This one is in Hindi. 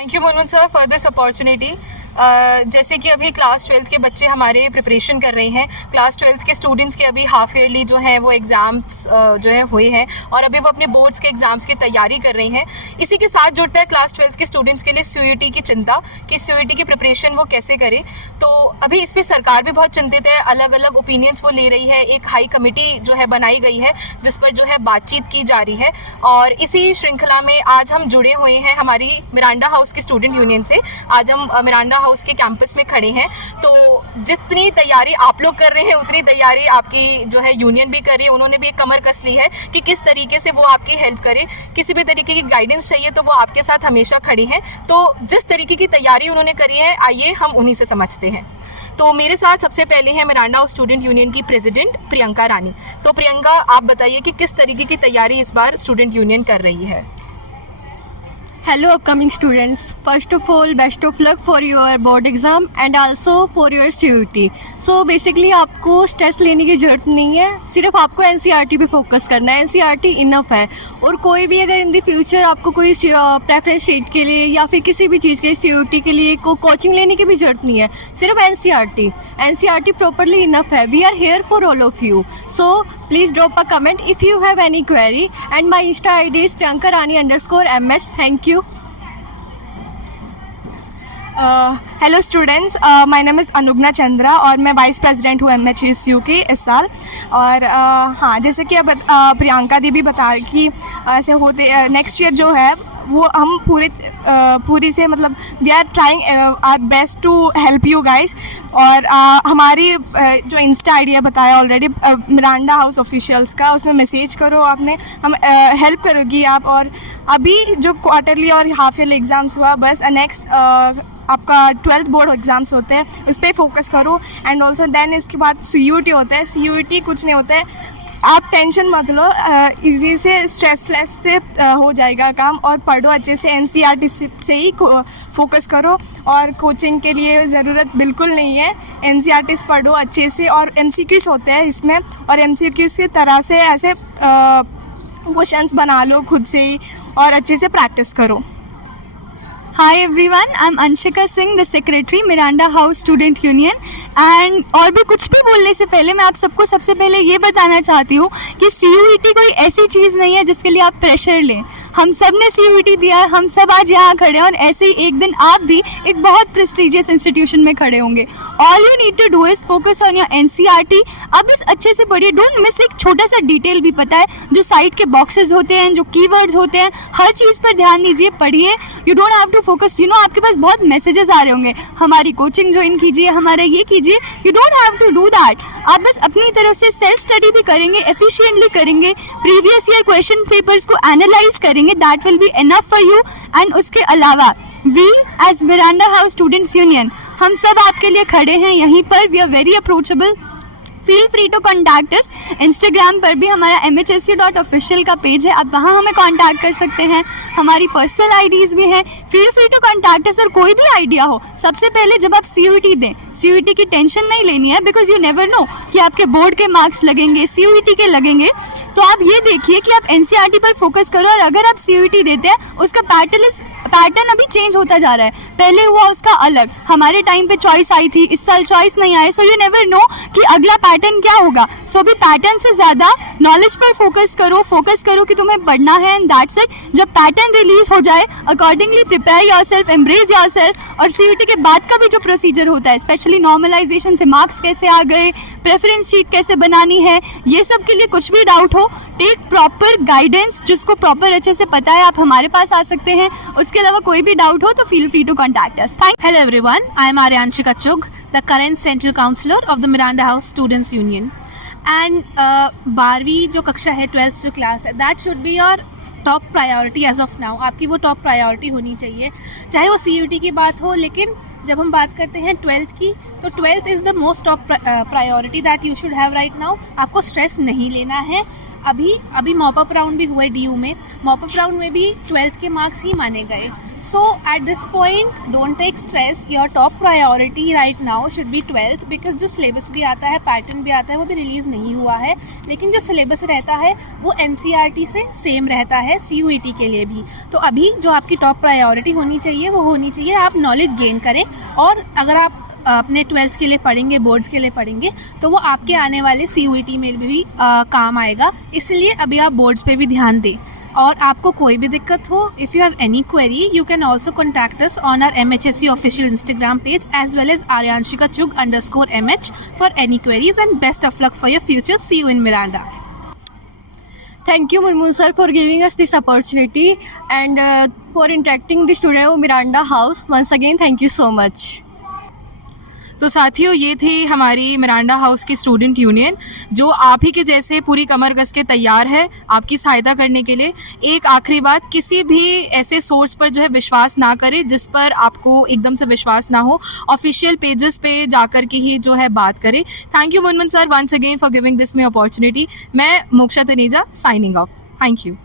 Thank you Manoj sir for this opportunity. जैसे कि अभी क्लास 12th के बच्चे हमारे प्रिपरेशन कर रहे हैं। क्लास 12th के स्टूडेंट्स के अभी हाफ ईयरली जो हैं वो एग्ज़ाम्स जो है हुए हैं और अभी वो अपने बोर्ड्स के एग्ज़ाम्स की तैयारी कर रही हैं। इसी के साथ जुड़ता है क्लास 12th के स्टूडेंट्स के लिए CUET की चिंता कि CUET की प्रिपरेशन वो कैसे करें। तो अभी इस पर सरकार भी बहुत चिंतित है, अलग अलग ओपिनियंस वो ले रही है। एक हाई कमेटी जो है बनाई गई है जिस पर जो है बातचीत की जा रही है और इसी श्रृंखला में आज हम जुड़े हुए हैं हमारी मिरांडा हाउस की स्टूडेंट यूनियन से। आज हम मिरांडा हाउस के कैंपस में खड़े हैं। तो जितनी तैयारी आप लोग कर रहे हैं उतनी तैयारी आपकी जो है यूनियन भी कर रही है। उन्होंने भी एक कमर कस ली है कि किस तरीके से वो आपकी हेल्प करे। किसी भी तरीके की गाइडेंस चाहिए तो वो आपके साथ हमेशा खड़ी हैं। तो जिस तरीके की तैयारी उन्होंने करी है आइए हम उन्हीं से समझते हैं। तो मेरे साथ सबसे पहले है मिरांडा हाउस स्टूडेंट यूनियन की प्रेसिडेंट प्रियंका रानी। तो प्रियंका, आप बताइए कि किस तरीके की तैयारी इस बार स्टूडेंट यूनियन कर रही है। Hello upcoming students, first of all best of luck for your board exam and also for your CUET. So basically आपको स्ट्रेस लेने की ज़रूरत नहीं है, सिर्फ आपको NCERT पे फोकस करना है। NCERT इनफ है। और कोई भी अगर इन द फ्यूचर आपको कोई प्रेफरेंस शीट के लिए या फिर किसी भी चीज़ के CUET के लिए कोचिंग लेने की भी ज़रूरत नहीं है, सिर्फ NCERT प्रॉपरली इनफ है। We are here for all of you. So please drop a comment if you have any query and my Insta ID is priyankarani_ms. Thank you. Hello students, my name is Anugna Chandra और मैं वाइस प्रेसिडेंट हूँ MHSU की इस साल। और हाँ, जैसे कि अब प्रियंका दी भी बता कि ऐसे होते नेक्स्ट ईयर जो है वो हम पूरी से मतलब we are trying our best to help you guys. और हमारी जो इंस्टा आईडी है बताया ऑलरेडी मिरांडा हाउस ऑफिशियल्स का, उसमें मैसेज करो आपने, हम हेल्प करोगी आप। और अभी जो क्वार्टरली और हाफ ईयरली एग्ज़ाम्स हुआ, बस नेक्स्ट आपका 12th बोर्ड एग्ज़ाम्स होते हैं, उस पर फोकस करो। एंड ऑल्सो देन इसके बाद CUET होता है। CUET कुछ नहीं होता है, आप टेंशन मत लो, इजी से स्ट्रेसलेस से हो जाएगा काम। और पढ़ो अच्छे से, NCERT से ही फोकस करो और कोचिंग के लिए ज़रूरत बिल्कुल नहीं है। NCERT पढ़ो अच्छे से और MCQs होते हैं इसमें, और MCQs की तरह से ऐसे क्वेश्चंस बना लो खुद से ही और अच्छे से प्रैक्टिस करो। Hi everyone, I'm Anshika Singh, the secretary Miranda House Student Union. And और भी कुछ भी बोलने से पहले मैं आप सबको सबसे पहले ये बताना चाहती हूँ कि CUET कोई ऐसी चीज़ नहीं है जिसके लिए आप प्रेशर लें। हम सब ने CUET दिया है, हम सब आज यहाँ खड़े हैं और ऐसे ही एक दिन आप भी एक बहुत प्रेस्टिजियस इंस्टीट्यूशन में खड़े होंगे। All you need to do is focus on your NCERT। अब इस अच्छे से पढ़िए, डोंट मिस एक छोटा सा डिटेल भी पता है, जो साइड के बॉक्सेस होते हैं, जो कीवर्ड्स होते हैं, हर चीज़ पर ध्यान दीजिए, पढ़िए। You don't have to focus, you know आपके पास बहुत मैसेजेस आ रहे होंगे, हमारी कोचिंग ज्वाइन कीजिए, हमारा ये कीजिए। You don't have to do that. आप बस अपनी तरफ से सेल्फ स्टडी भी करेंगे, एफिशिएंटली करेंगे, प्रीवियस ईयर क्वेश्चन पेपर्स को एनालाइज करेंगे, that will be enough for you. And उसके अलावा we as Miranda House students union, हम सब आपके लिए खड़े हैं यहीं पर। We are very approachable, feel free to contact us. Instagram पर भी हमारा MHSU.official का पेज है, आप वहाँ हमें कॉन्टैक्ट कर सकते हैं। हमारी पर्सनल आईडीज़ भी हैं, feel free to contact us. और कोई भी आइडिया हो, सबसे पहले जब आप CUET दें, CUET की टेंशन नहीं लेनी है, बिकॉज यू नेवर नो कि आपके बोर्ड के मार्क्स लगेंगे, CUET के लगेंगे। तो आप ये देखिए कि आप NCERT पर फोकस करो। और अगर आप CUET देते हैं, उसका पैटर्न अभी चेंज होता जा रहा है। पहले हुआ उसका अलग, हमारे टाइम पे चॉइस आई थी, इस साल चॉइस नहीं आए। सो यू नेवर नो कि अगला पैटर्न क्या होगा। सो अभी पैटर्न से ज़्यादा नॉलेज पर फोकस करो कि तुम्हें पढ़ना है, एंड दैट्स इट। जब पैटर्न रिलीज हो जाए, accordingly prepare yourself, embrace yourself. और CUET के बाद का भी जो प्रोसीजर होता है, स्पेशली नॉर्मलाइजेशन से मार्क्स कैसे आ गए, प्रेफरेंस शीट कैसे बनानी है, ये सब के लिए कुछ भी डाउट हो, टेक प्रॉपर गाइडेंस, जिसको प्रॉपर अच्छे से पता है, आप हमारे पास आ सकते हैं। उसके अलावा कोई भी डाउट हो तो feel free to contact us. Thank. Hello everyone, I am Aryanshi Kachug, the current central counselor of the Miranda House Students Union. And 12वीं जो कक्षा है, 12th जो क्लास है, that should be your top priority as of now. आपकी वो टॉप प्रायोरिटी होनी चाहिए, चाहे वो CUET की बात हो। लेकिन जब हम बात करते हैं 12th की, तो 12th is the most top priority that you should have right now. आपको स्ट्रेस नहीं लेना है, अभी मॉपअप राउंड भी हुए DU में, मॉपअप राउंड में भी 12th के मार्क्स ही माने गए. So at this point don't take stress, your top priority right now should be 12th, because जो सिलेबस भी आता है, पैटर्न भी आता है, वो भी रिलीज़ नहीं हुआ है, लेकिन जो सिलेबस रहता है वो NCERT से सेम रहता है CUET के लिए भी. तो अभी जो आपकी टॉप प्रायोरिटी होनी चाहिए वो होनी चाहिए आप नॉलेज गेन करें, और अगर आप अपने 12th के लिए पढ़ेंगे, बोर्ड्स के लिए पढ़ेंगे, तो वो आपके आने वाले CUET में भी काम आएगा. इसलिए अभी आप बोर्ड्स पे भी ध्यान दें. और आपको कोई भी दिक्कत हो, if you have any query, you can also contact us on our MHSC official Instagram page as well as Aryanshika Chugh _MH for any queries, and best of luck for your future. See you in Miranda. Thank you, Murmun sir, for giving us this opportunity and for interacting the student of Miranda House. Once again, thank you so much. तो साथियों, ये थी हमारी मिरांडा हाउस की स्टूडेंट यूनियन, जो आप ही के जैसे पूरी कमर कस के तैयार है आपकी सहायता करने के लिए. एक आखिरी बात, किसी भी ऐसे सोर्स पर जो है विश्वास ना करें जिस पर आपको एकदम से विश्वास ना हो. ऑफिशियल पेजेस पे जाकर के ही जो है बात करें. Thank you Munmun sir once again for giving this me opportunity. मैं Moksha Taneja signing off. Thank you.